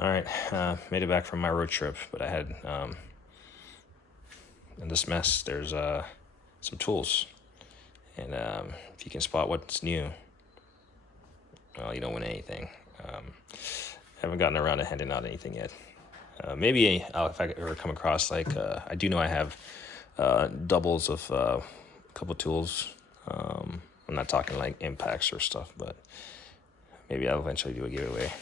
All right, made it back from my road trip, but I had in this mess. There's some tools, and if you can spot what's new, well, you don't win anything. Haven't gotten around to handing out anything yet. Maybe if I ever come across I do know I have doubles of a couple tools. I'm not talking like impacts or stuff, but maybe I'll eventually do a giveaway.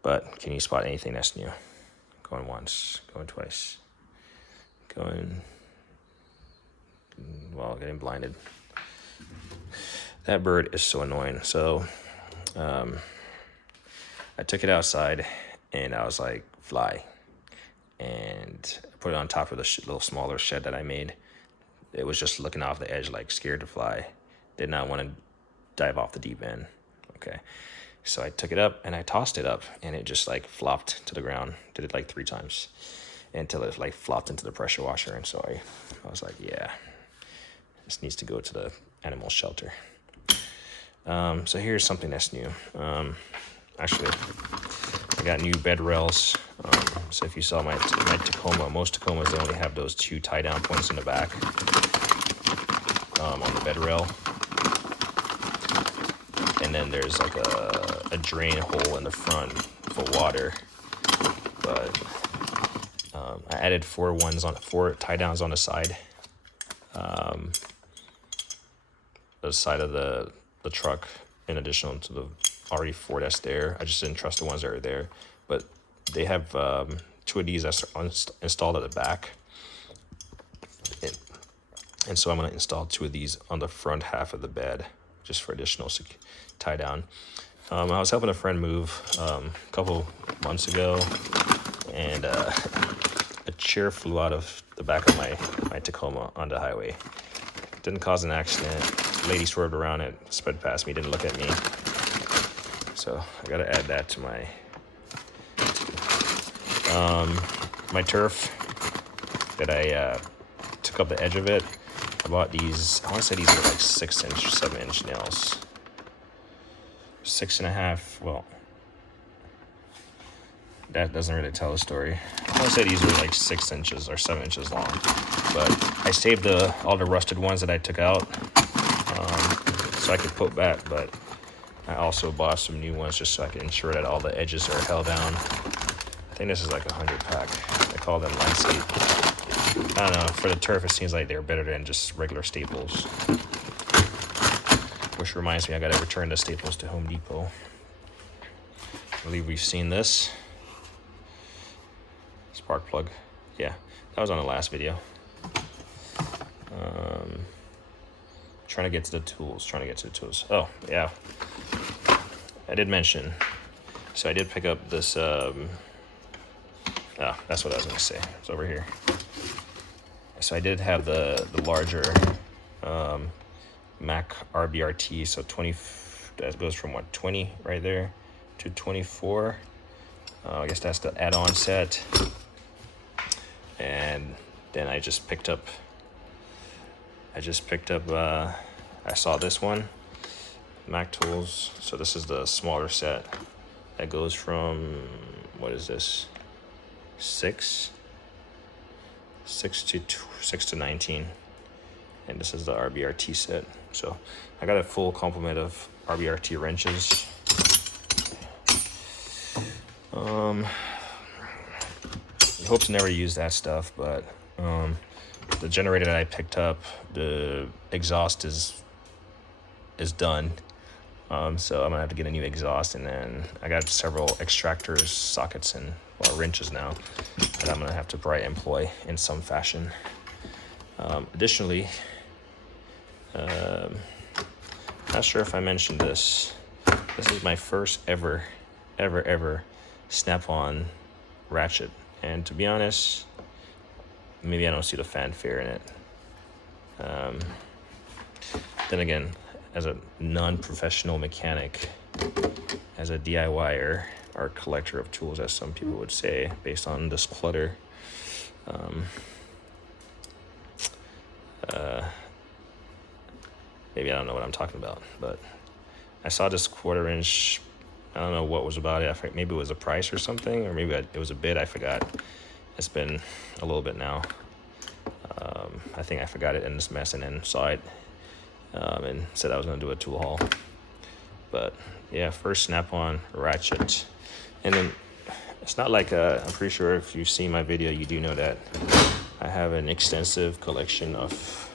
But can you spot anything that's new? Going once, going twice, going, well, getting blinded. That bird is so annoying. So I took it outside and I was like, fly. And I put it on top of the little smaller shed that I made. It was just looking off the edge, like scared to fly. Did not want to dive off the deep end. Okay. So I took it up and I tossed it up and it just like flopped to the ground. Did it like 3 times until it like flopped into the pressure washer. And so I was like, yeah, this needs to go to the animal shelter. So here's something that's new. Actually, I got new bed rails. So if you saw my Tacoma, most Tacomas, they only have those 2 tie down points in the back on the bed rail. And then there's like a drain hole in the front for water. But I added 4 tie downs on the side. The side of the truck, in addition to the already 4 that's there. I just didn't trust the ones that are there. But they have 2 of these that's installed at the back. And so I'm going to install 2 of these on the front half of the bed, just for additional tie down. I was helping a friend move a couple months ago, and a chair flew out of the back of my Tacoma on the highway. Didn't cause an accident. Lady swerved around it, sped past me, didn't look at me. So I gotta add that to my turf that I took up the edge of it. I bought these, I want to say these are like 6-inch, 7-inch nails. 6.5, well, that doesn't really tell the story. I want to say these were like 6 inches or 7 inches long. But I saved all the rusted ones that I took out so I could put back, but I also bought some new ones just so I can ensure that all the edges are held down. I think this is like 100 pack. I call them Landscape. I don't know, for the turf it seems like they're better than just regular staples. Which reminds me, I gotta return the staples to Home Depot. I believe we've seen this. Spark plug. Yeah, that was on the last video. Trying to get to the tools. Oh, yeah. I did mention. So I did pick up this. That's what I was going to say. It's over here. So I did have the larger Mac RBRT. So 20. That goes from what, 20 right there to 24. I guess that's the add-on set. And then I picked up. I saw this one, Mac Tools. So this is the smaller set that goes from, what is this? 6 to 19. And this is the RBRT set. So I got a full complement of RBRT wrenches. Hope to never use that stuff, but the generator that I picked up, the exhaust is done. So I'm gonna have to get a new exhaust, and then I got several extractors, sockets, and wrenches now that I'm gonna have to probably employ in some fashion. Additionally, not sure if I mentioned this. This is my first ever Snap-on ratchet, and to be honest, maybe I don't see the fanfare in it. Then again, as a non-professional mechanic, as a DIYer or collector of tools, as some people would say, based on this clutter, maybe I don't know what I'm talking about, but I saw this 1/4 inch I don't know what was about it. Maybe it was a price or something, or maybe it was a bid. I forgot. It's been a little bit now. I think I forgot it in this mess and then saw it and said I was going to do a tool haul. But yeah, first Snap-on ratchet. And then it's not like I'm pretty sure if you've seen my video, you do know that I have an extensive collection of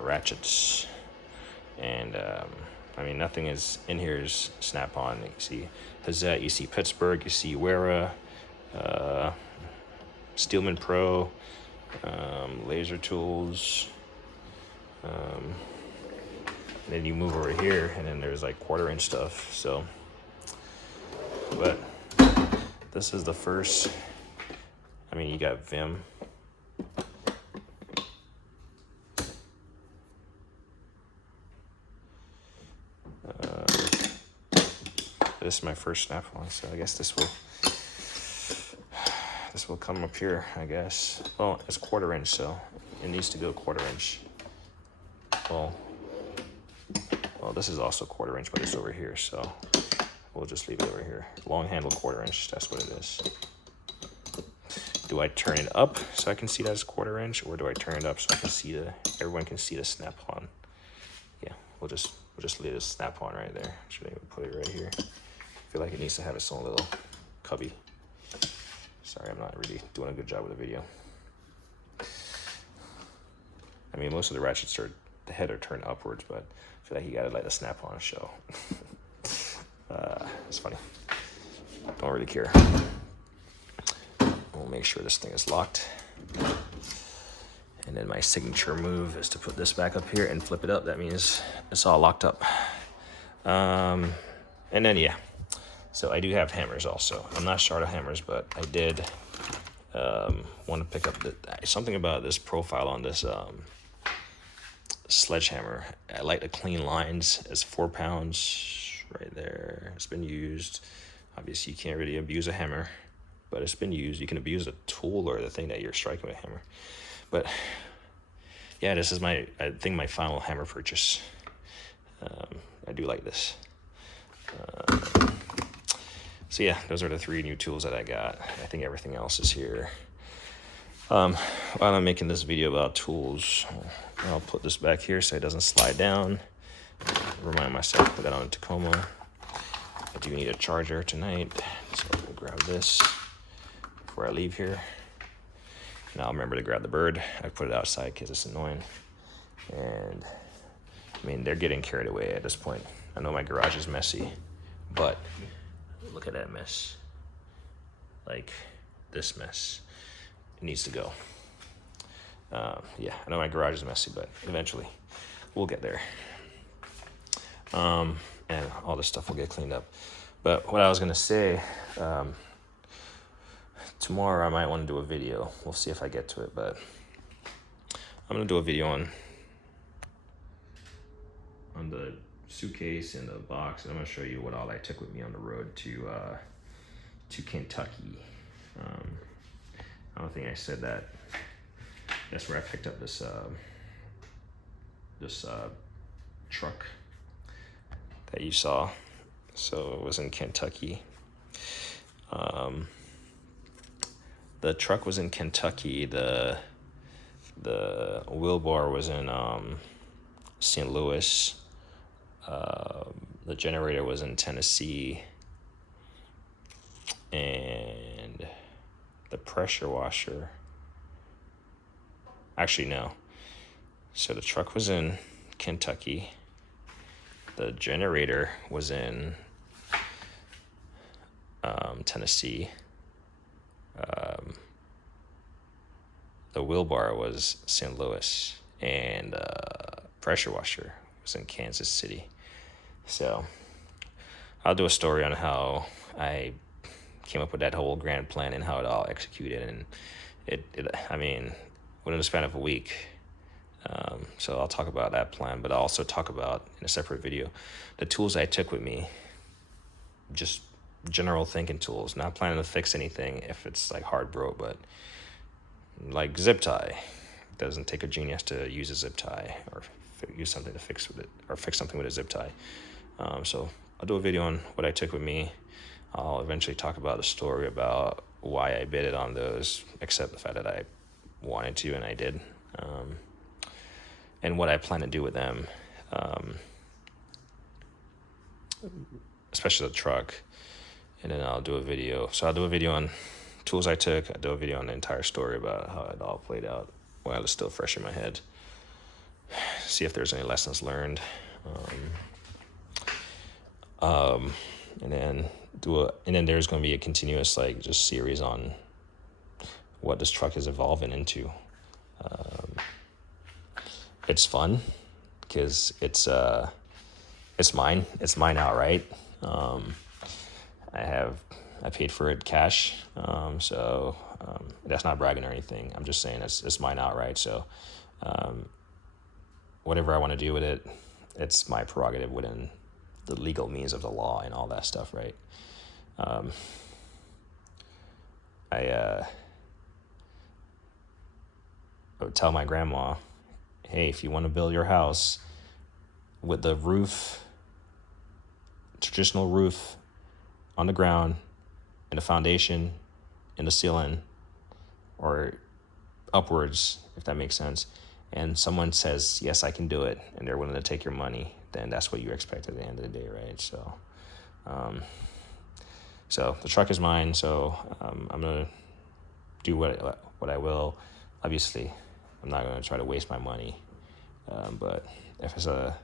ratchets. And I mean, nothing is in here is Snap-on. You see Hazette, you see Pittsburgh, you see Wera, Steelman Pro, Laser Tools. Then you move over here, and then there's like 1/4 inch stuff. So, but this is the first. I mean, you got Vim. This is my first Snap-on, so I guess this will come up here, I guess. Oh, it's 1/4 inch, so it needs to go 1/4 inch. Well, this is also 1/4 inch, but it's over here, so we'll just leave it over here. Long handle 1/4 inch, that's what it is. Do I turn it up so I can see that it's 1/4 inch, or do I turn it up so I can see everyone can see the Snap-on? Yeah, we'll just leave this Snap-on right there. Should I even put it right here? I feel like it needs to have its own little cubby. Sorry, I'm not really doing a good job with the video. I mean, most of the ratchets the head are turned upwards, but I feel like you gotta let the Snap-on show. It's funny. Don't really care. We'll make sure this thing is locked. And then my signature move is to put this back up here and flip it up. That means it's all locked up. And then, yeah. So I do have hammers also. I'm not short of hammers, but I did want to pick up something about this profile on this sledgehammer. I like the clean lines. It's 4 pounds right there. It's been used. Obviously, you can't really abuse a hammer, but it's been used. You can abuse a tool or the thing that you're striking with a hammer. But yeah, this is I think my final hammer purchase. I do like this. So yeah, those are the 3 new tools that I got. I think everything else is here. While I'm making this video about tools, I'll put this back here so it doesn't slide down. Remind myself to put that on a Tacoma. I do need a charger tonight, so I'm gonna grab this before I leave here. And I'll remember to grab the bird. I put it outside because it's annoying. And I mean, they're getting carried away at this point. I know my garage is messy, but look at that mess. Like this mess. It needs to go. Yeah, I know my garage is messy, but eventually we'll get there. And all this stuff will get cleaned up. But what I was gonna say, tomorrow I might want to do a video. We'll see if I get to it, but I'm gonna do a video on the suitcase and the box, and I'm gonna show you what all I took with me on the road to Kentucky. I don't think I said that. That's where I picked up this truck that you saw. So it was in Kentucky. The truck was in Kentucky. The wheel bar was in St. Louis. The generator was in Tennessee. And the pressure washer, actually no. So the truck was in Kentucky. The generator was in Tennessee. The wheel bar was St. Louis, and pressure washer was in Kansas City. So I'll do a story on how I came up with that whole grand plan and how it all executed, and it I mean, within the span of a week. So I'll talk about that plan, but I'll also talk about in a separate video the tools I took with me, just general thinking tools, not planning to fix anything if it's like hard broke, but like zip tie. It doesn't take a genius to use a zip tie or use something to fix with it, or fix something with a zip tie. So I'll do a video on what I took with me. I'll eventually talk about the story about why I bid it on those, except the fact that I wanted to and I did, and what I plan to do with them, especially the truck. And then I'll do a video. So I'll do a video on tools I took. I'll do a video on the entire story about how it all played out while it's still fresh in my head. See if there's any lessons learned. And then there's going to be a continuous like just series on what this truck is evolving into. It's fun because it's mine. It's mine outright. I paid for it cash. So that's not bragging or anything. I'm just saying it's mine outright. So whatever I want to do with it, it's my prerogative within the legal means of the law and all that stuff, right? I would tell my grandma, hey, if you want to build your house with the roof, traditional roof on the ground and the foundation in the ceiling or upwards, if that makes sense, and someone says, yes, I can do it, and they're willing to take your money, then that's what you expect at the end of the day, right? So the truck is mine, so I'm going to do what I will. Obviously, I'm not going to try to waste my money, but if it's a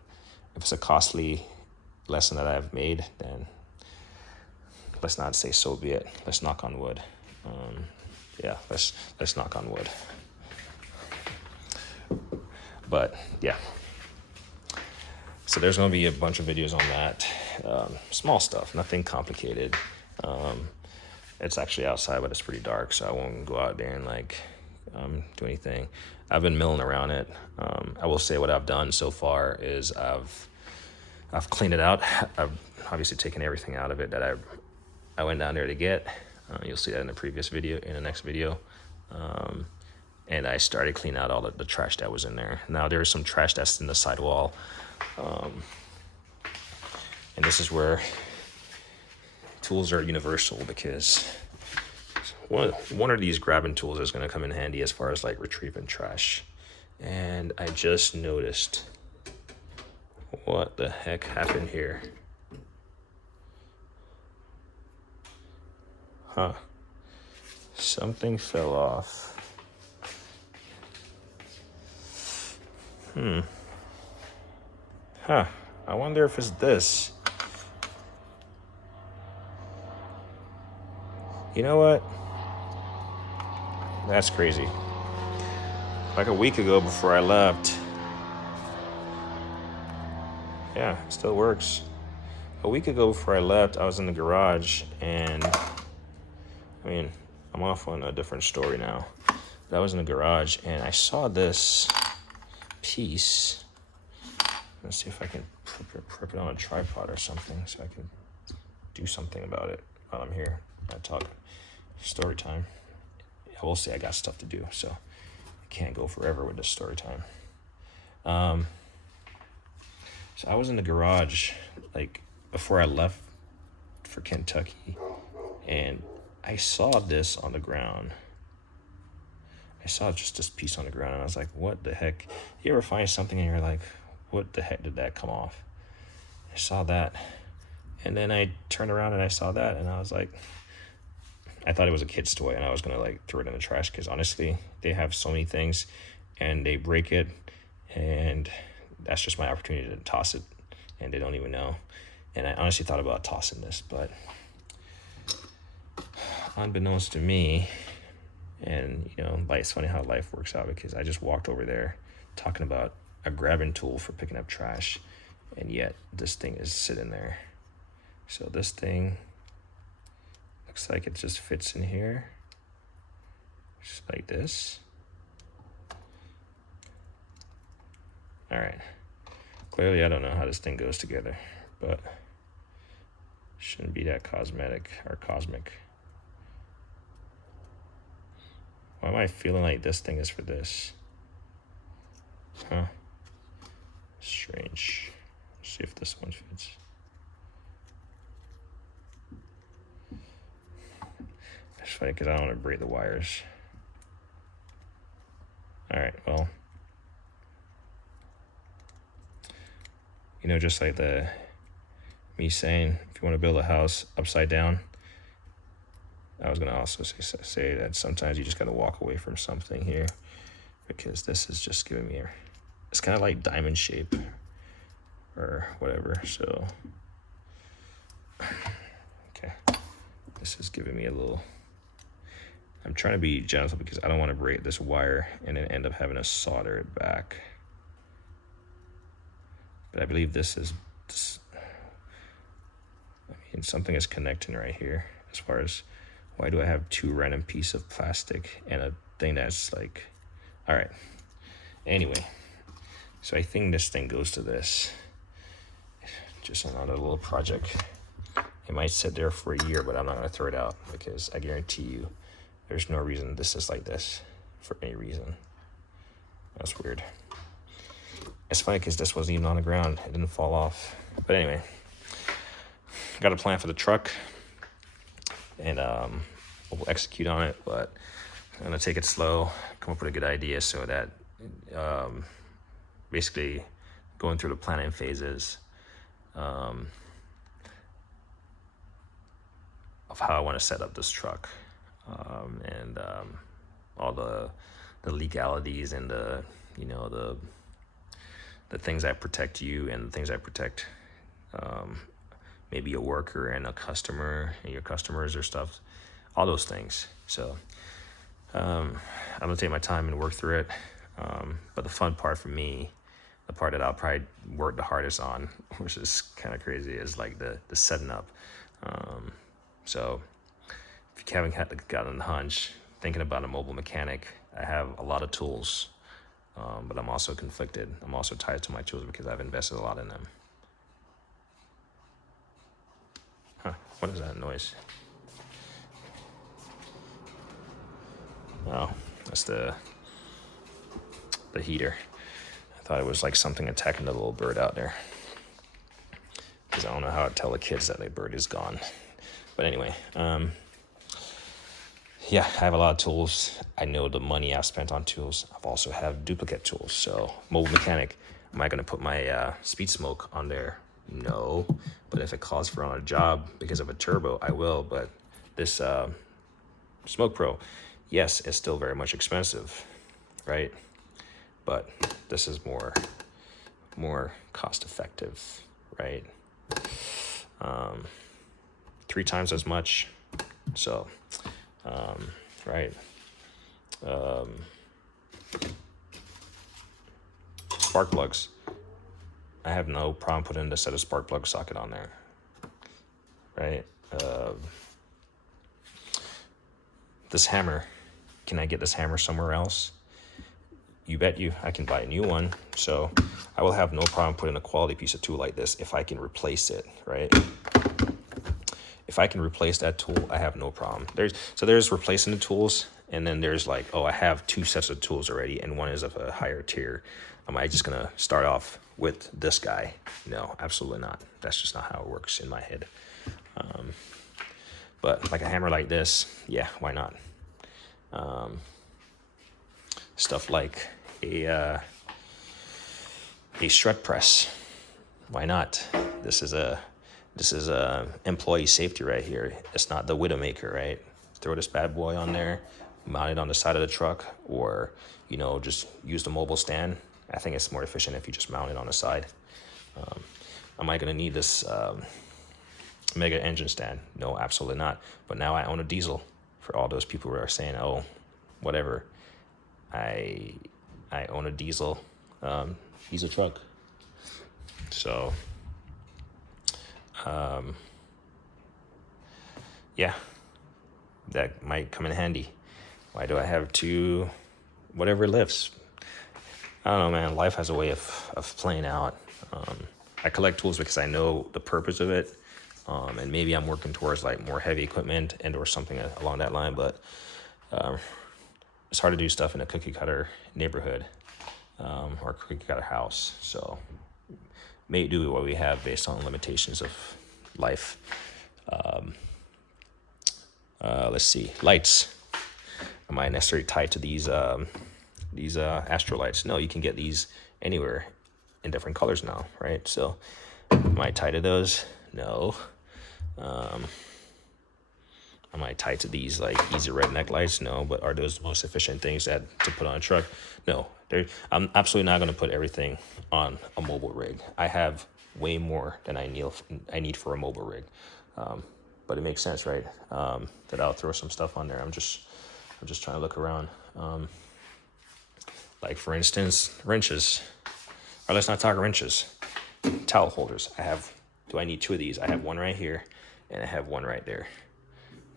costly lesson that I've made, then let's not say so be it. Let's knock on wood. Let's knock on wood. But yeah, so there's going to be a bunch of videos on that. Small stuff, nothing complicated. It's actually outside, but it's pretty dark, so I won't go out there and do anything. I've been milling around it. I will say what I've done so far is I've cleaned it out. I've obviously taken everything out of it that I went down there to get. You'll see that in the next video. And I started cleaning out all the trash that was in there. Now there's some trash that's in the sidewall. And this is where tools are universal, because one of these grabbing tools is going to come in handy as far as like retrieving trash. And I just noticed, what the heck happened here? Huh. Something fell off. Huh. I wonder if it's this. You know what? That's crazy. Like a week ago before I left. Yeah, it still works. A week ago before I left, I was in the garage, and I'm off on a different story now. But I was in the garage and I saw this piece. Let's see if I can prep it on a tripod or something so I can do something about it while I'm here. I talk story time. I will say I got stuff to do, so I can't go forever with this story time. So I was in the garage before I left for Kentucky, and I saw this on the ground. I saw just this piece on the ground, and I was like, what the heck? You ever find something and you're like, what the heck did that come off? I saw that. And then I turned around and I saw that, and I was like, I thought it was a kid's toy, and I was going to throw it in the trash, because honestly, they have so many things and they break it, and that's just my opportunity to toss it, and they don't even know. And I honestly thought about tossing this, but unbeknownst to me, and it's funny how life works out, because I just walked over there talking about a grabbing tool for picking up trash, and yet this thing is sitting there. So this thing looks like it just fits in here, just like this. All right. Clearly, I don't know how this thing goes together, but shouldn't be that cosmetic or cosmic. Why am I feeling like this thing is for this? Huh. Strange. Let's see if this one fits. It's funny because I don't want to braid the wires. All right, well, just like me saying, if you want to build a house upside down, I was gonna also say that sometimes you just gotta walk away from something here, because this is just giving me it's kind of like diamond shape or whatever. So, okay, this is giving me a little. I'm trying to be gentle because I don't want to break this wire and then end up having to solder it back. But I believe this is, something is connecting right here. As far as, why do I have two random pieces of plastic and a thing that's like, all right. Anyway, so I think this thing goes to this. Just another little project. It might sit there for a year, but I'm not gonna throw it out because I guarantee you, there's no reason this is like this for any reason. That's weird. It's funny because this wasn't even on the ground. It didn't fall off. But anyway, got a plan for the truck, and we'll execute on it. But I'm gonna take it slow, come up with a good idea, so that basically going through the planning phases of how I want to set up this truck. And all the legalities and the things that protect you and the things that protect maybe a worker and a customer and your customers or stuff, all those things. So I'm gonna take my time and work through it. But the fun part for me, the part that I'll probably work the hardest on, which is kind of crazy, is like the setting up. So if you haven't gotten a hunch, thinking about a mobile mechanic, I have a lot of tools, but I'm also conflicted. I'm also tied to my tools because I've invested a lot in them. What is that noise? Oh, that's the heater. I thought it was like something attacking the little bird out there, because I don't know how to tell the kids that the bird is gone. But anyway, yeah, I have a lot of tools. I know the money I've spent on tools. I've also have duplicate tools. So mobile mechanic, am I going to put my speed smoke on there? No. But if it calls for on a job because of a turbo, I will. But this Smoke Pro, yes, it's still very much expensive, right? But this is more cost effective, right? 3 times as much. So, right. Spark plugs. I have no problem putting the set of spark plug socket on there, right? This hammer, can I get this hammer somewhere else? You bet you I can buy a new one. So I will have no problem putting a quality piece of tool like this if I can replace it, right? If I can replace that tool, I have no problem. There's replacing the tools, and then there's like, oh, I have 2 sets of tools already, and one is of a higher tier. Am I just gonna start off with this guy? No, absolutely not. That's just not how it works in my head. But like a hammer like this, yeah, why not? Stuff like a strut press, why not? This is a employee safety right here. It's not the Widowmaker, right? Throw this bad boy on there, mount it on the side of the truck, or just use the mobile stand. I think it's more efficient if you just mount it on the side. Am I gonna need this mega engine stand? No, absolutely not. But now I own a diesel. For all those people who are saying, oh, whatever, I own a diesel truck. So yeah, that might come in handy. Why do I have 2 whatever lifts? I don't know, man. Life has a way of playing out. I collect tools because I know the purpose of it, and maybe I'm working towards like more heavy equipment and or something along that line. But it's hard to do stuff in a cookie cutter neighborhood or cookie cutter house. So may do what we have based on limitations of life. Let's see, lights. Am I necessarily tied to these Astro lights? No, you can get these anywhere in different colors now, right? So am I tied to those? No. Am I tied to these like easy redneck lights? No. But are those the most efficient things to put on a truck? No. I'm absolutely not going to put everything on a mobile rig. I have way more than I need for a mobile rig. But it makes sense, right? That I'll throw some stuff on there. I'm just trying to look around. Like for instance, wrenches. Or let's not talk wrenches. Towel holders. Do I need two of these? I have one right here and I have one right there.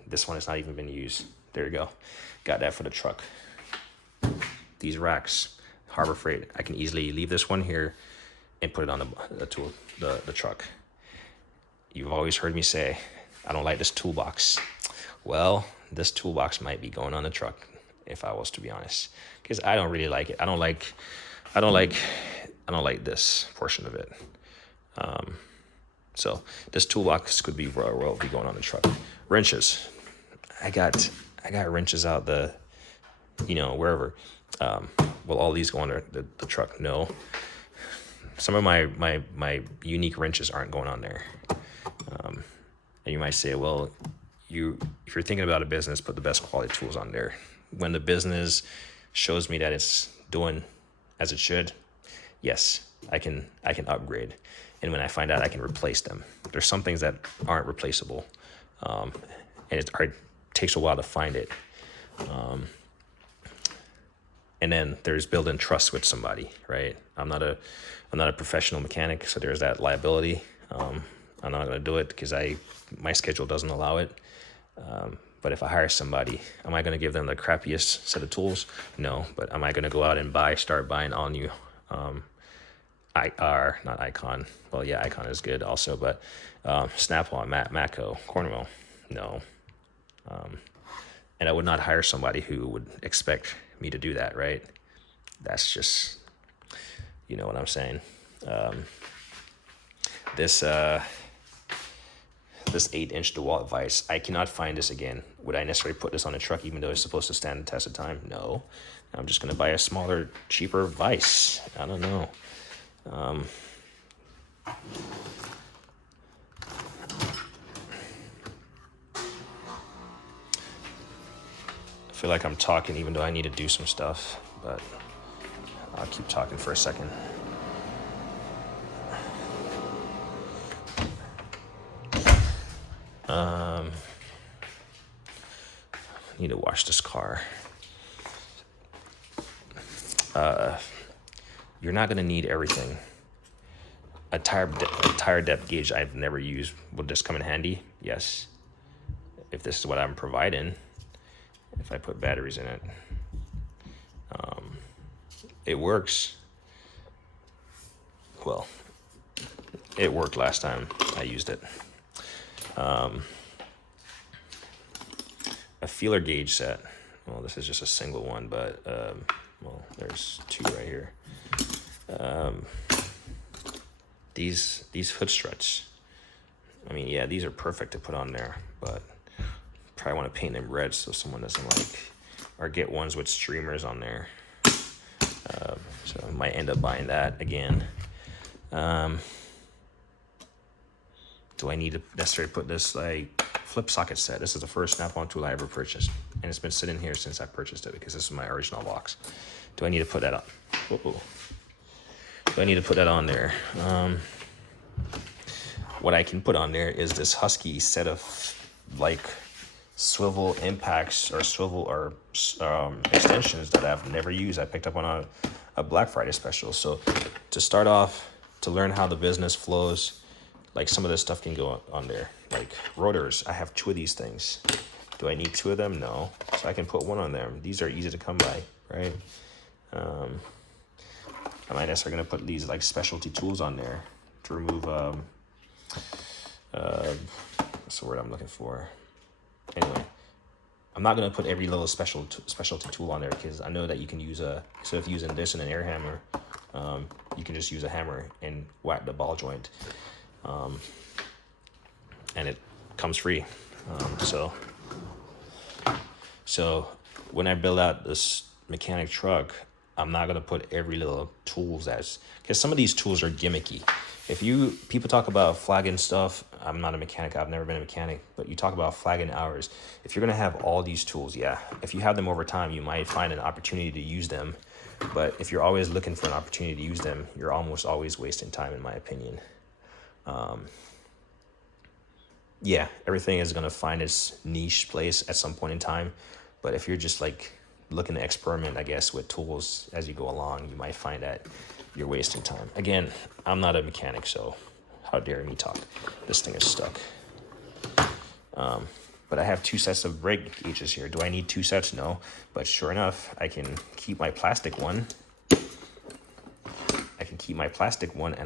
This one has not even been used. There you go. Got that for the truck. These racks, Harbor Freight. I can easily leave this one here and put it on the truck. You've always heard me say, I don't like this toolbox. Well, this toolbox might be going on the truck, if I was to be honest, because I don't really like it. I don't like this portion of it. So this toolbox could be well be going on the truck. Wrenches. I got wrenches out wherever. Will all these go on the truck? No. Some of my unique wrenches aren't going on there. And you might say, well, if you're thinking about a business, put the best quality tools on there. When the business shows me that it's doing as it should, yes, I can upgrade. And when I find out I can replace them, there's some things that aren't replaceable. And it takes a while to find it. And then there's building trust with somebody, right? I'm not a professional mechanic, so there's that liability. I'm not going to do it because my schedule doesn't allow it. But if I hire somebody, am I going to give them the crappiest set of tools? No. But am I going to go out and start buying all new, not Icon. Well, yeah, Icon is good also, but Snap-on, Matco, Cornwell, no. And I would not hire somebody who would expect me to do that, right? That's just, you know what I'm saying. This 8-inch DeWalt vise, I cannot find this again. Would I necessarily put this on a truck even though it's supposed to stand the test of time? No. I'm just going to buy a smaller, cheaper vise. I don't know. I feel like I'm talking even though I need to do some stuff, but I'll keep talking for a second. Need to wash this car. You're not going to need everything. A tire depth gauge I've never used. Would this come in handy? Yes. If this is what I'm providing, if I put batteries in it, it works. Well, it worked last time I used it. A feeler gauge set. Well, this is just a single one, but there's two right here. These foot struts. I mean, yeah, these are perfect to put on there, but probably want to paint them red so someone doesn't like, or get ones with streamers on there. So I might end up buying that again. Do I need to necessarily put this like flip socket set? This is the first Snap-on tool I ever purchased, and it's been sitting here since I purchased it because this is my original box. Do I need to put that on? Do I need to put that on there? What I can put on there is this Husky set of like swivel impacts or swivel or extensions that I've never used. I picked up on a Black Friday special. So to start off, to learn how the business flows, like some of this stuff can go on there. Like rotors, I have two of these things. Do I need two of them? No. So I can put one on them. These are easy to come by, right? I might necessarily gonna put these like specialty tools on there to remove, what's the word I'm looking for? Anyway, I'm not gonna put every little specialty tool on there because I know that you can use so if using this and an air hammer, you can just use a hammer and whack the ball joint. And it comes free. So So when I build out this mechanic truck, I'm not gonna put every little tools as, because some of these tools are gimmicky. If you people talk about flagging stuff, I'm not a mechanic. I've never been a mechanic, but you talk about flagging hours. If you're gonna have all these tools, yeah, if you have them over time, you might find an opportunity to use them. But if you're always looking for an opportunity to use them, you're almost always wasting time, in my opinion. Yeah, everything is gonna find its niche place at some point in time. But if you're just like looking to experiment, I guess, with tools as you go along, you might find that you're wasting time. Again, I'm not a mechanic, so how dare me talk? This thing is stuck. But I have 2 sets of brake gauges here. Do I need 2 sets? No. But sure enough, I can keep my plastic one. And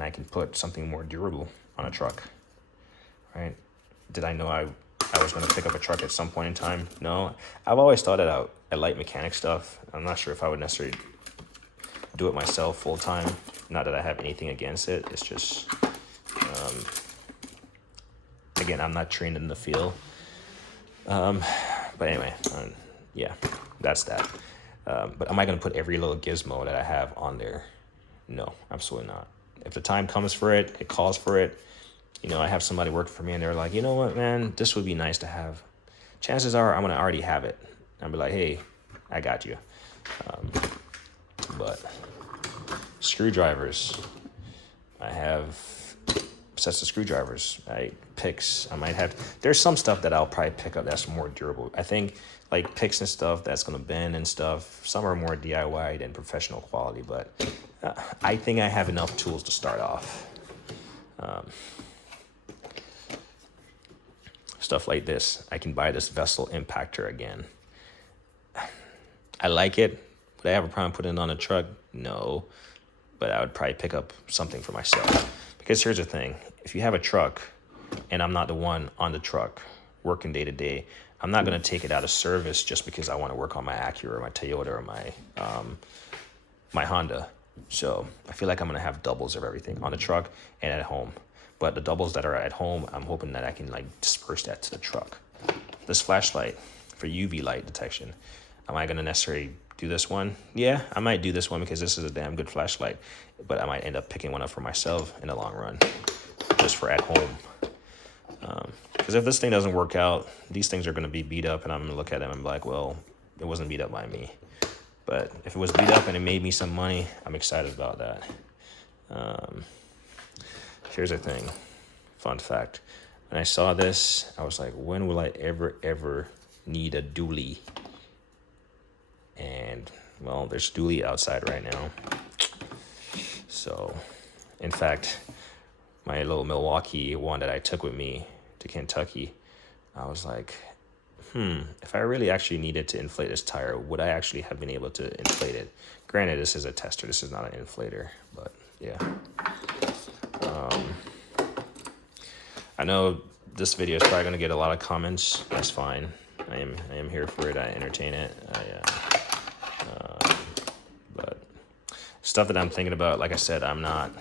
I can put something more durable on a truck. Right? Did I know I was going to pick up a truck at some point in time? No. I've always thought that I like mechanic stuff. I'm not sure if I would necessarily do it myself full time. Not that I have anything against it. It's just, again, I'm not trained in the field. But anyway, yeah, that's that. But am I going to put every little gizmo that I have on there? No, absolutely not. If the time comes for it, it calls for it. You know, I have somebody working for me and they're like, you know what, man, this would be nice to have. Chances are I'm going to already have it. I'll be like, hey, I got you. But screwdrivers, I have sets of screwdrivers, picks. I might have, there's some stuff that I'll probably pick up that's more durable. I think like picks and stuff that's going to bend and stuff, some are more DIY than professional quality, but I think I have enough tools to start off. Stuff like this. I can buy this Vessel impactor again. I like it. Would I have a problem putting it on a truck? No. But I would probably pick up something for myself. Because here's the thing. If you have a truck and I'm not the one on the truck working day to day, I'm not going to take it out of service just because I want to work on my Acura or my Toyota or my Honda. So I feel like I'm going to have doubles of everything on the truck and at home. But the doubles that are at home, I'm hoping that I can like disperse that to the truck. This flashlight for UV light detection. Am I going to necessarily do this one? Yeah, I might do this one because this is a damn good flashlight. But I might end up picking one up for myself in the long run, just for at home. Because if this thing doesn't work out, these things are going to be beat up, and I'm going to look at them and be like, well, it wasn't beat up by me. But if it was beat up and it made me some money, I'm excited about that. Here's the thing, fun fact. When I saw this, I was like, when will I ever need a dually? And, well, there's dually outside right now. So, in fact, my little Milwaukee one that I took with me to Kentucky, I was like, if I really actually needed to inflate this tire, would I actually have been able to inflate it? Granted, this is a tester. This is not an inflator, but yeah. I know this video is probably going to get a lot of comments. That's fine. I am here for it. I entertain it. But stuff that I'm thinking about, like I said, I'm not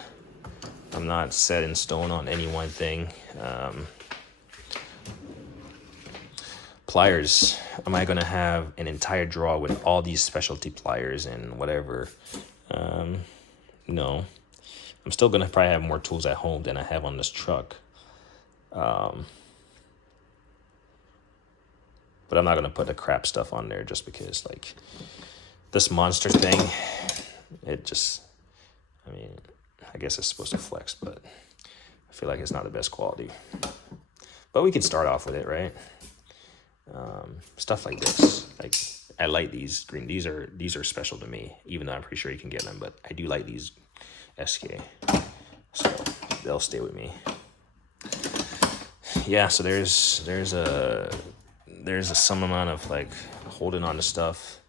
set in stone on any one thing. Pliers. Am I going to have an entire drawer with all these specialty pliers and whatever? No. I'm still going to probably have more tools at home than I have on this truck. But I'm not going to put the crap stuff on there just because, like, this monster thing, it just, I mean, I guess it's supposed to flex, but I feel like it's not the best quality. But we can start off with it, right? Stuff like this, like, I like these green. These are special to me, even though I'm pretty sure you can get them, but I do like these SK, so they'll stay with me. Yeah, so there's a some amount of like holding on to stuff,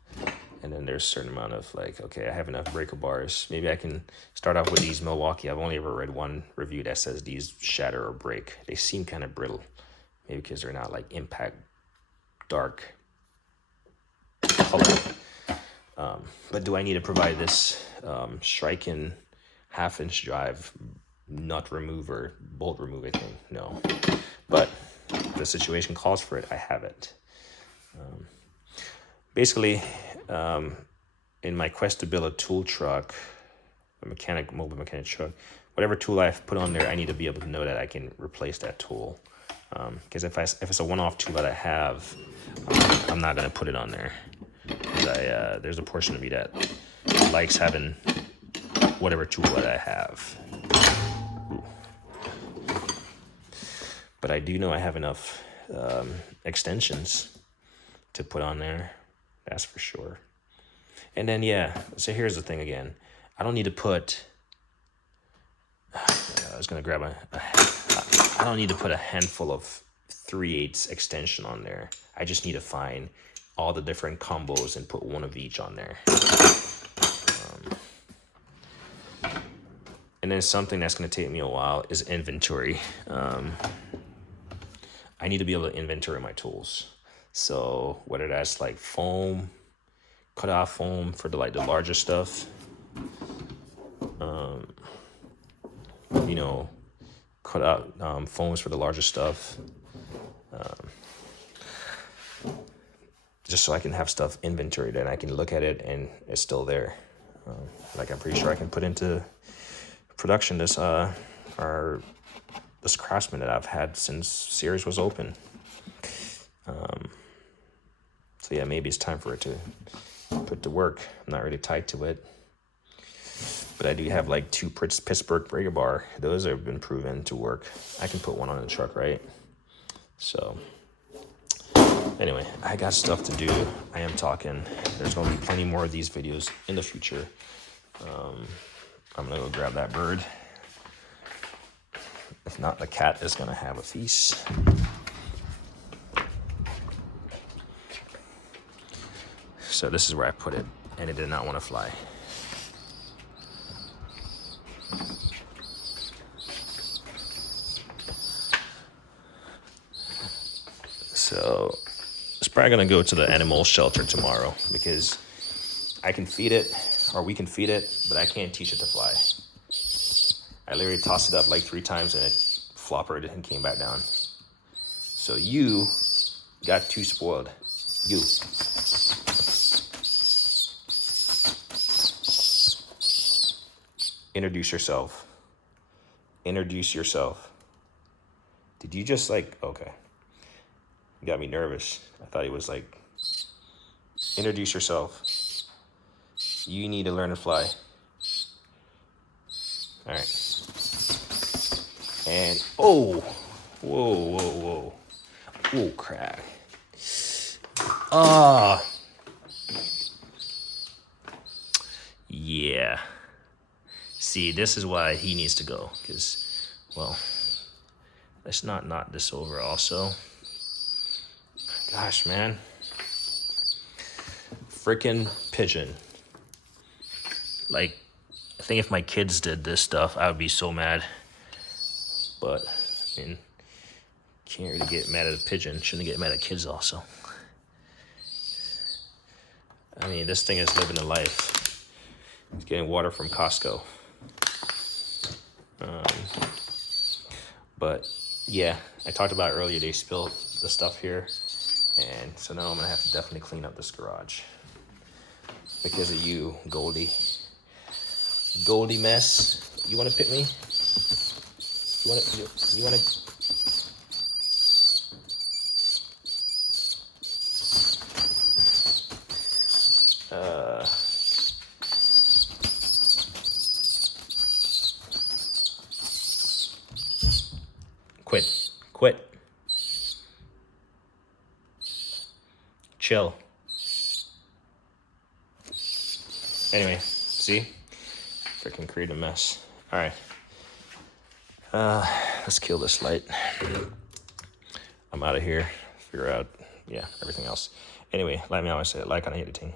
and then there's a certain amount of like, okay, I have enough breaker bars. Maybe I can start off with these Milwaukee. I've only ever read one review that says these shatter or break. They seem kind of brittle, maybe because they're not like impact dark color. But do I need to provide this Striken 1/2-inch drive nut remover, bolt remover thing? No. But if the situation calls for it, I have it. basically, in my quest to build a tool truck, a mobile mechanic truck, whatever tool I've put on there, I need to be able to know that I can replace that tool. Because if it's a one-off tool that I have, I'm not gonna put it on there. Because there's a portion of me that likes having whatever tool that I have. Ooh. But I do know I have enough extensions to put on there. That's for sure. And then, yeah, so here's the thing again. I don't need to put, I was going to grab I don't need to put a handful of 3/8 extension on there. I just need to find all the different combos and put one of each on there. And then something that's going to take me a while is inventory. I need to be able to inventory my tools. So whether that's like foam, cut off foam for the larger stuff, cut out foams for the larger stuff, just so I can have stuff inventoried and I can look at it and it's still there. Like I'm pretty sure I can put into production this Craftsman that I've had since Series was open. So yeah, maybe it's time for it to put to work. I'm not really tied to it, but I do have like 2 Pittsburgh breaker bar. Those have been proven to work. I can put one on the truck, right? So anyway, I got stuff to do. I am talking. There's going to be plenty more of these videos in the future. I'm going to go grab that bird. If not, the cat is going to have a feast. So this is where I put it, and it did not want to fly. So it's probably going to go to the animal shelter tomorrow because I can feed it, or we can feed it, but I can't teach it to fly. I literally tossed it up like 3 times and it floppered and came back down. So you got too spoiled. You. Introduce yourself. Introduce yourself. Did you just okay. You got me nervous. I thought he was like, introduce yourself. You need to learn to fly. All right. And, whoa, whoa. Oh, crap. Yeah. See, this is why he needs to go. Because, well, let's not knock this over also. Gosh, man. Freaking pigeon. Like, I think if my kids did this stuff, I would be so mad. But, I mean, can't really get mad at a pigeon. Shouldn't get mad at kids also. I mean, this thing is living a life. It's getting water from Costco. But, yeah, I talked about earlier, they spilled the stuff here. And so now I'm going to have to definitely clean up this garage. Because of you, Goldie. Goldie mess. You want to pick me? You want to... Quit. Chill. Anyway, see? Freaking create a mess. All right. Let's kill this light. I'm out of here. Figure out, everything else. Anyway, let me always say it, like on editing.